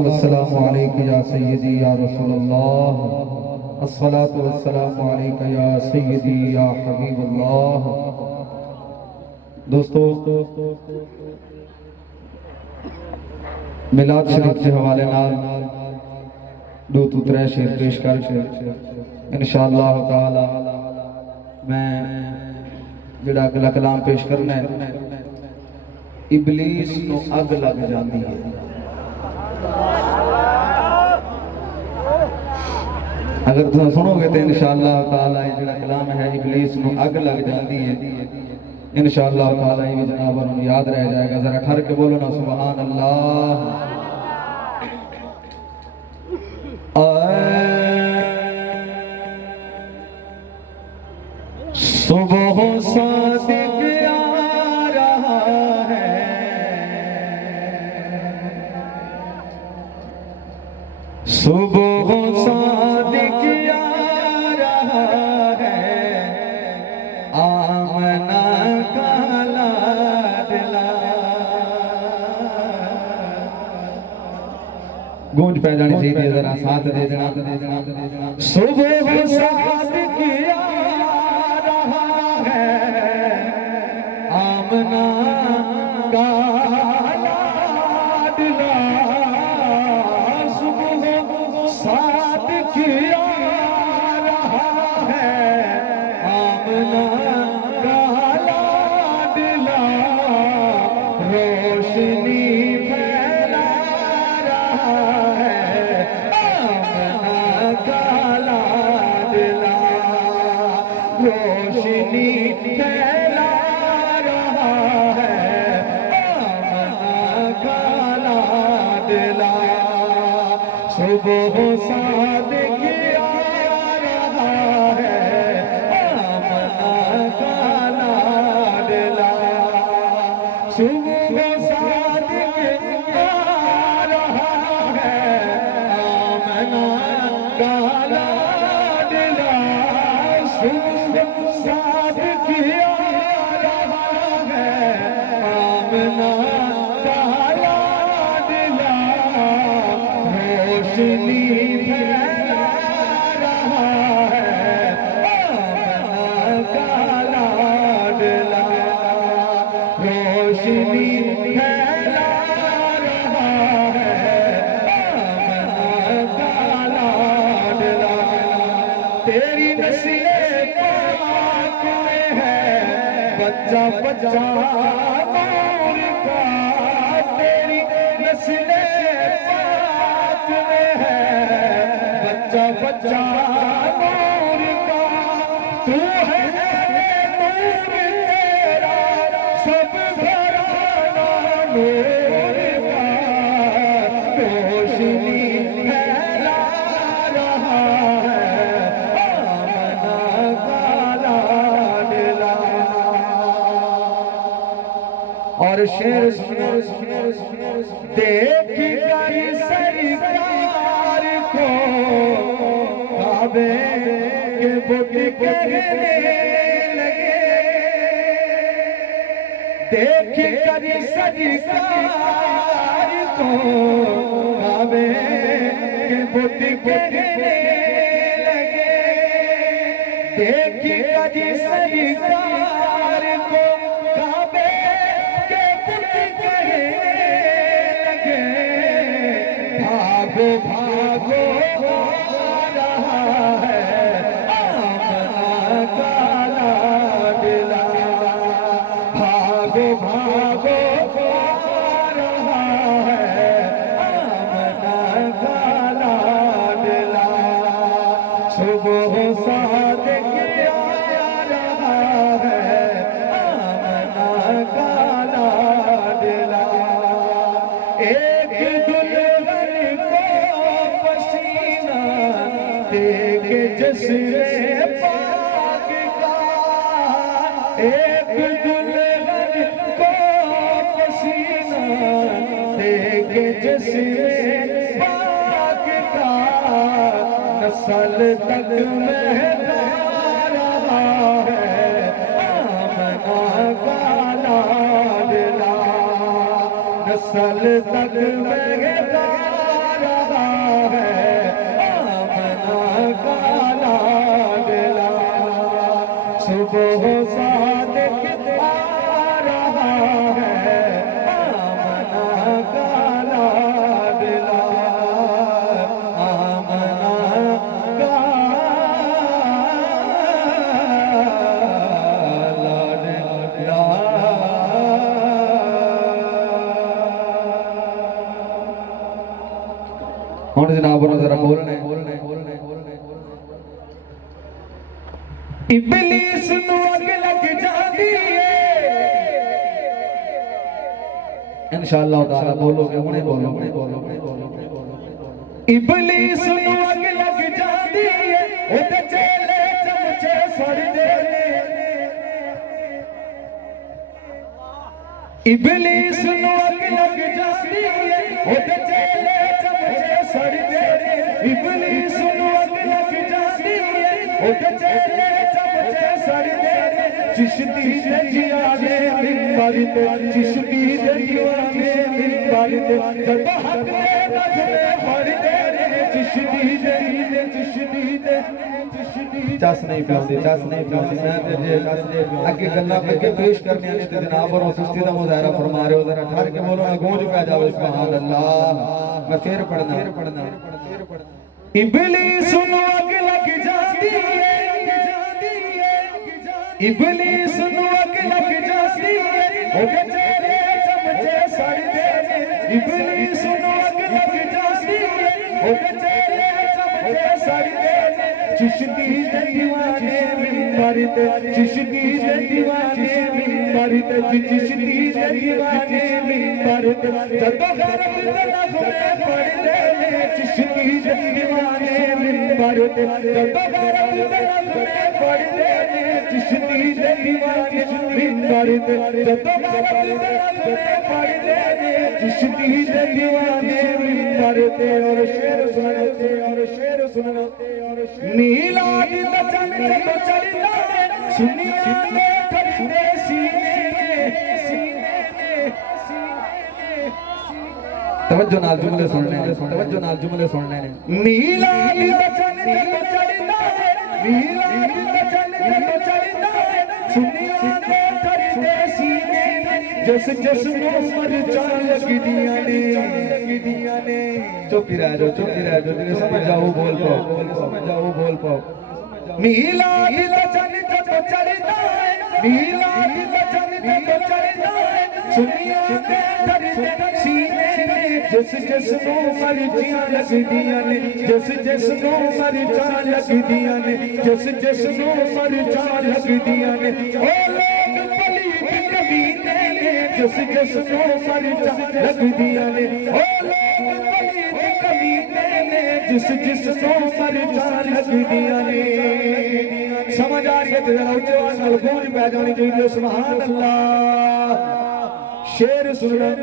والسلام علیک یا سیدی یا رسول اللہ، الصلاة والسلام علیک یا سیدی یا حبیب اللہ۔ دوستو، میلاد شریف کے حوالے نال دو تو ترے شعر پیش کر کے انشاءاللہ تعالی میں جڑا اگلا کلام پیش کرنا ہے، ابلیس نو اگ لگ جاندی ہے۔ اگر تم سنو گے تو انشاءاللہ تعالی یہ جڑا کلام ہے ابلیس نو اگ لگ جاندی ہے، انشاءاللہ تعالی یہ جناب انہوں یاد رہ جائے گا۔ ذرا ٹھر کے بولو نا سبحان اللہ۔ صبح صادق آ رہا ہے، صبح صادق آ رہا ہے، آمنہ کا لاڈلا۔ گونج پہ جانی چاہیے، ذرا ساتھ دے دینا۔ صبح صادق آ رہا ہے، آمنہ کا لاڈلا۔ صبح صادق آ رہا ہے، آمنہ کا لاڈلا۔ روشنی پھیلا رہا ہے، آمنہ کا لاڈلا۔ روشنی پھیلا رہا ہے، آمنہ کا لاڈلا۔ صبح صادق آ رہا ہے، آمنہ کا لاڈلا۔ صبح صادق آ رہا ہے، آمنہ کا لاڈلا۔ صبح صادق آ رہا ہے، آمنہ کا لاڈلا۔ روشنی پھیلا رہا ہے، آمنہ کا لاڈلا۔ روشنی پھیلا رہا ہے، آمنہ کا لاڈلا۔ تیری نسل پاک میں ہے بچہ بچہ نور کا۔ تیری نسل پاک میں ہے بچہ بچہ نور کا۔ تو ہے نور تیرا سب گھرانہ نور کا۔ روشنی پھیلا رہا ہے، آمنہ کا لاڈلا۔ اور شعر دیکھ کر سرکار کو کعبے کے بت کہنے لگے۔ دیکھ کر سرکار کو کعبے کے بت کہنے لگے۔ دیکھ کر سرکار کو کعبے کے بت کہنے لگے۔ بھاگو بھاگو آ رہا ہے، آمنہ کا لاڈلا۔ بھاگو بھاگو آ رہا ہے، آمنہ کا لاڈلا۔ صبح صادق آ رہا ہے، آمنہ کا لاڈلا۔ ایک دلہن کو پسینہ دیکھ جسم پاک کا۔ ایک دلہن کو پسینہ دیکھ جسم پاک کا۔ نسل تک مہکا رہا ہے، آمنہ کا لاڈلا۔ نسل تک مہکا ہوں جناب ذرا بولنے ابلیس نو اگ لگ جاندی ہے انشاءاللہ تعالی بولو گے ہنے بولو ابلیس نو اگ لگ جاندی ہے او تے چیلے چمچے سڑ دے ابلیس نو اگ لگ جاندی ہے او تے چیلے چمچے سڑ دے ابلیس نو اگ لگ جاندی ہے او تے چیلے چمچے سڑ دے چشتی دے جیانے منبر تے چشتی دے جیانے منبر تے جب حق دے نغمے پڑھ دے چشتی دے چس نہیں پیاندے میں تے جے اگے گلاں اگے پیش کرنے نے تے جناب اور سستی دا مظاہرہ فرما رہے ہو ذرا ٹھہر کے بولو نا گونج پہ جاوے سبحان اللہ میں پھر پڑھنا ابلیس نو اگ لگ جاندی ہے ابلیس نو اگ لگ جاندی ہے او چہرے چمچے سڑ دے ابلیس نو اگ لگ جاندی ہے او چہرے چمچے سڑ دے چشتی دے دیوانے منبر تے چشتی دے دیوانے منبر تے چشتی دے دیوانے منبر تے جدوں غرب دے نغمے پڑھ دے چشتی دے دیوانے منبر تے جدوں غرب دے نغمے پڑھ دے چشتی دے دیوانے منبر تے جدوں غرب دے نغمے پڑھ دے چشتی دے دیوانے منبر تے اور شعر سننا میلاد دا چن جدوں چڑھدا ہے سنیاں دے کھڑے سینے توجہ نال جملے سننے میلاد دا چن جدوں چڑھدا ہے میلاد دا چن جدوں چڑھدا ہے سنیاں دے کھڑے سینے جس جس عمر چاہ لگدیاں نے چپ ہی رہ جاؤ تیرے سمجھ جاؤ بول پاؤ میلاد دا چن جدوں چڑھدا ہے میلاد دا چن جدوں چڑھدا ہے سنیاں دے کھڑے سینے جس جس عمر چاہ لگدیاں نے جس جس عمر چاہ لگدیاں نے جس جس عمر چاہ لگدیاں نے او لوگ پلیت کمینے نے جس جس عمر چاہ لگدیاں نے او لوگ پلیت کمینے نے جس جس عمر چاہ لگدیاں نے سمجھ آ رہی ہے تے ذرا اونچی آواز نال گونج پہ جانی چاہیے سبحان اللہ شیر سننا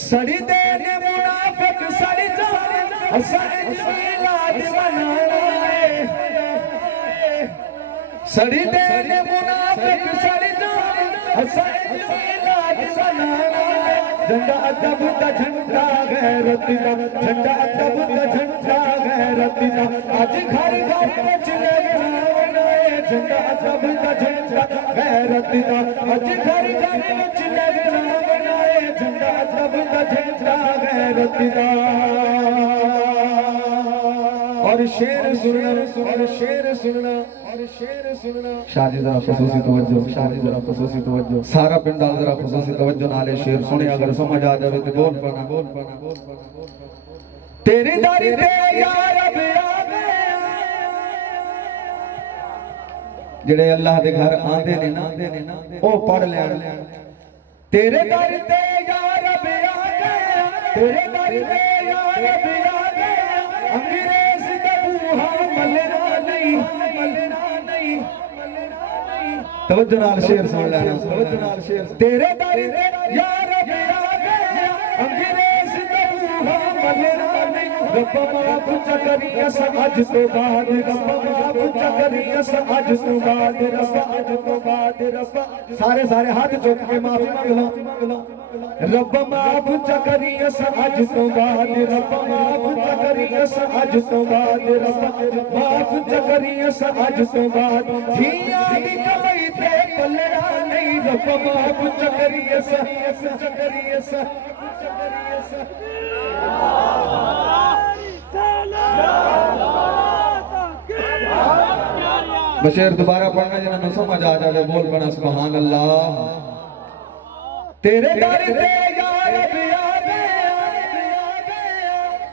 سڑی دے نے منافق سڑی جان حسین میلاد منانا ہے سڑی دے نے منافق سڑی جان حسین میلاد منانا ہے جھنڈا ادب دا جھنڈا غیرت دا جھنڈا ادب دا جھنڈا غیرت دا اج گھر گھر وچ لگنا ہے جھنڈا ادب دا جھنڈا غیرت دا اج گھر گھر وچ لگنا ہے جھنڈا ادب دا جھنڈا غیرت دا اور شیر سننا شاہ جی ذرا خصوصی توجہ سارا پنڈال ذرا خصوصی توجہ نالے شیر سنے اگر سمجھ آ جاوے تو بول پانا تیری داری تے یا رب آ گیا جڑے اللہ دے گھر آندے نے نا او پڑھ لین تیرے داری تے یا رب آ گیا تیرے داری تے یا رب آ گیا انگریز دا بوہا ملنا نہیں توجہ نال شیر سن لینا تیرے داری تے یا رب آ گیا انگریز دا بوہا ملنا نہیں رب معاف چکری اس اج تو بعد رب معاف چکری اس اج تو بعد رب سارے ہاتھ چک کے معافی مانگ لو رب معاف چکری اس اج تو بعد رب معاف چکری اس اج تو بعد رب معاف چکری اس اج تو بعد دھیاں دی کمائی تے پلڑا نہیں رب معاف چکری اس بشیر دوبارہ پڑھنا جنہوں سمجھ آ جائے بول پڑھنا سبحان اللہ تیرے داری تے یا رب آ گیا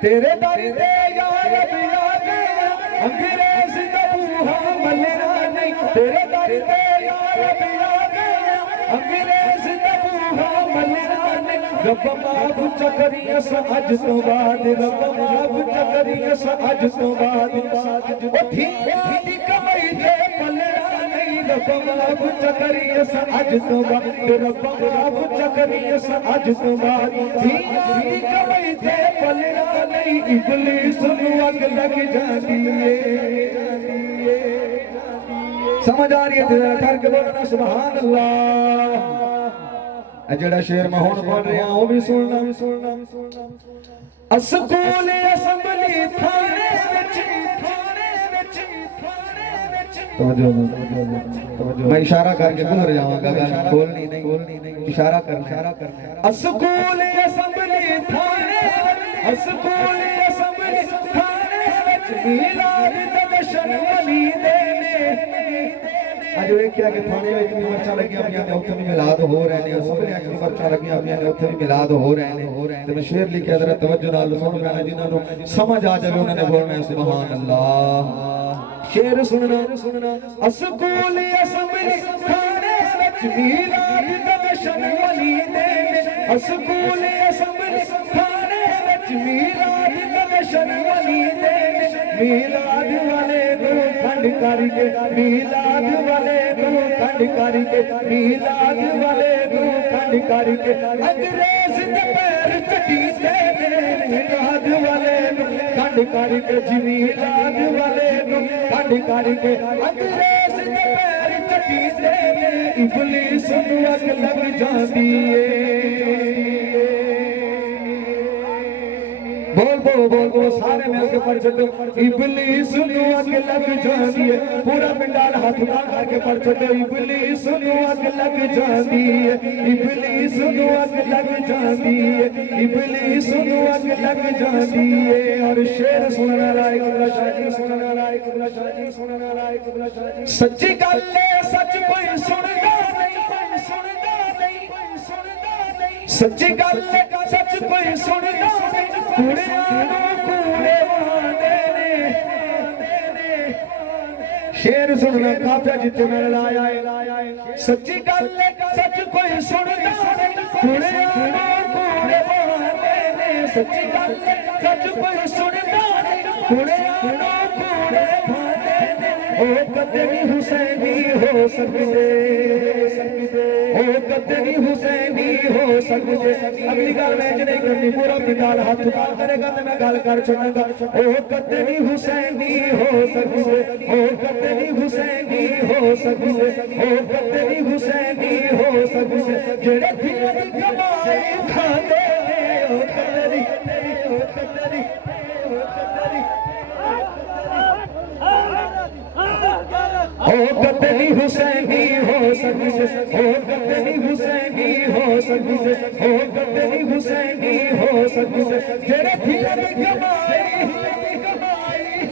تیرے در تے یا رب یا گیا انگریز دا بوہا ملنا نہیں تیرے در تے یا رب یا گیا انگریز دا بوہا ملنا نہیں رب معاف چکری اس اج تو بعد رب معاف چکری اس اج تو بعد او تھیاں دی کمائی تے پلنا نہیں رب معاف چکری اس اج تو بعد رب معاف چکری اس اج تو بعد تھیاں دی کمائی تے پلنا نہیں ابلیس نو اگ لگ جاندی ہے سمجھ آ رہی ہے ذرا ٹھہر کے بولنا سبحان اللہ جڑا شعر میں ہن پڑھ رہا ہوں وہ بھی سننا اسکول اسمبلی تھانے وچ توجہ میں اشارہ کر کے گزر جاواں گا گل کھولنی نہیں اشارہ کرنا اسکول اسمبلی تھانے اسکول اسمبلی تھانے وچ میلاد دا جشن منی دے اج وہ کیا کہ تھانے وچ بھی مرچا لگیاں ہوئیاں نے اوتھے بھی میلاد ہو رہے ہیں اسمبلی وچ بھی مرچا لگیاں ہوئیاں نے اوتھے بھی میلاد ہو رہے ہیں تے میں شعر لکھیا ذرا توجہ نال سن پینا جنہاں نوں سمجھ آ جائے انہاں نے بولنا سبحان اللہ شعر سننا اسکول اسمبلی تھانے وچ میلاد دا جشن منی دے اسکول اسمبلی تھانے وچ میلاد دا جشن منی دے میلاد والے نو کھنڈ کر کے میلاد والے نو کھنڈ کر کے میلاد والے نو کھنڈ کر کے انگریز دے پیر چٹی تے میلاد والے نو کھنڈ کر کے جی میلاد والے نو کھنڈ کر کے انگریز دے پیر چٹی تے ابلیس نو اگ لگ جاندی ہے بول سارے مل کے پڑھ چھڈو ابلیس نو اگ لگ جاندی ہے پورا پنڈال ہاتھ اٹھا کر کے پڑھ چھڈو ابلیس نو اگ لگ جاندی ہے ابلیس نو اگ لگ جاندی ہے ابلیس نو اگ لگ جاندی ہے اور شعر سننا لائق بلا شاہی سننا لائق بلا شاہی سننا لائق بلا شاہی سچی گل ہے سچ کوئی سندا نہیں سچی گل ہے سچ کوئی سندا نہیں شعر سننا کافی جتے میں لایا ہے سچی گل ہے سچ کوئی سندا نہیں کوڑے بہانے نے سچی گل ہے سچ کوئی سندا نہیں کوڑے بہانے نے او کدے نہیں حسینی ہو سکتے او کدے نہیں حسینی ہو سکتے اگلی گل میں نہیں کرنی پورا پنڈال ہاتھ اٹھا کرے گا تے میں گل کر چھڈاں گا او کدے نہیں حسینی ہو سکتے او کدے نہیں حسینی ہو سکتے او کدے نہیں حسینی ہو سکتے جڑے دھیاں دی کمائی کھاندے او کدے نہیں او کدے نہیں او کدے نہیں حسینی ہو سکتے او کدے نہیں حسینی ہو سکتے او کدے نہیں حسینی ہو سکتے جڑے دھیاں دی کمائی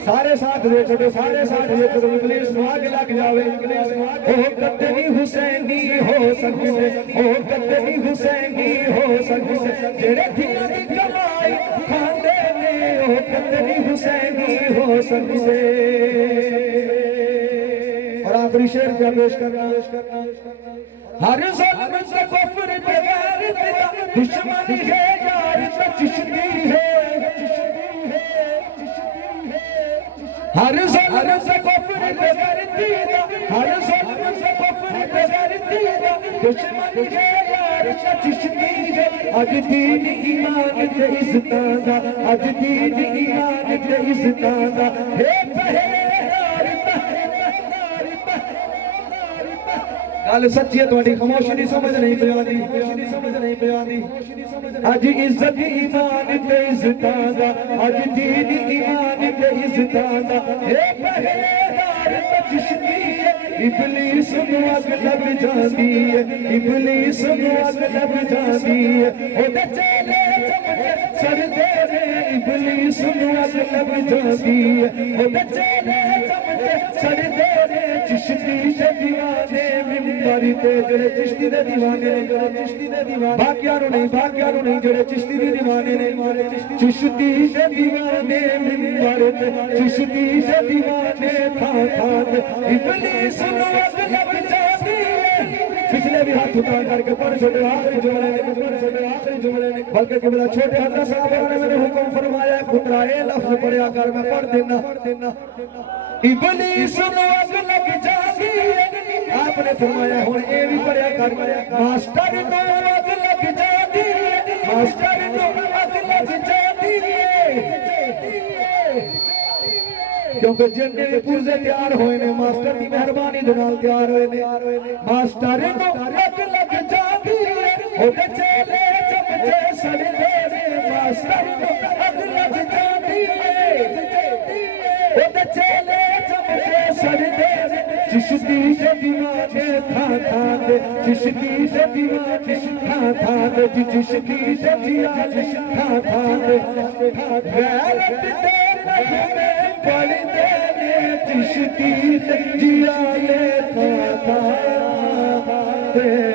سارے ساتھ دے چھوٹے سارے ساتھ دے چھوٹے ابلیس نو اگ لگ جاوے او کدے نہیں حسینی ہو سکتے او کدے نہیں حسینی ہو سکتے جڑے دھیاں دی کمائی کھاندے نے او کدے نہیں حسینی ہو سکتے اور آخری شعر کیا پیش کرنا ہر ظلم سے کفر بغیر دیتا دشمنی ہے یار سے چشتی ہے ہر ظلم سے کفر بغیر دیتا ہر ظلم سے کفر بغیر دیتا دشمنی ہے یار سے چشتی ہے اج دین ایمان تے عزتاں دا اج دین ایمان تے عزتاں دا ہے پہرےدار گل سچی ہے تہاڈی خاموشی نہیں سمجھ نہیں پیاندی اج عزت ایمان تے عزتاں دا اج دین ایمان تے عزتاں دا اے پہرےدار چشتی ہے ابلیس نو اگ لگ جاندی ہے ابلیس نو اگ لگ جاندی ہے او دے چیلے چمکے سڑدے نے ابلیس نو اگ لگ جاندی ہے او دے چیلے چمکے سڑدے نے چشتی دے دیوانے منبر باری تے جڑے چشتی دے دیوانے نے جڑے چشتی دے دیوانے باقیاں نو نہیں جڑے چشتی دے دیوانے نے چشتی دے دیوانے منبر تے چشتی دے دیوانے تھا ابلیس نو اگ لگ جاتی ہے پچھلے بھی ہاتھ اٹھا کر کے پڑھ چھوڑے آخری جملے نے بلکہ قبلہ چھوٹے حضرت صاحب نے میرے حکم فرمایا پترا اے لفظ پڑھیا کر میں پڑھ دینا ابلیس نو اگ لگ جاتی ہے آپ نے فرمایا ہن اے بھی پڑھیا کر ماسٹر نو اگ لگ جاتی ہے ماسٹر نو اگ لگ جاتی ہے کیونکہ جننے بھی پرزے تیار ہوئے نے ماسٹر کی مہربانی دنال تیار ہوئے نے ماسٹر نو اگ لگ جاتی ہے او دے چلے چمچے سڑ دے ماسٹر نو اگ لگ جاتی ہے او دے چلے چمچے سڑ دے چشتی دے دیوانے تھا دے چشتی دے دیوانے تھا دے چشتی دے دیوانے تھا دے غیرت دے نغمے پڑھ دینے چشتی دے دیوانے تھا دے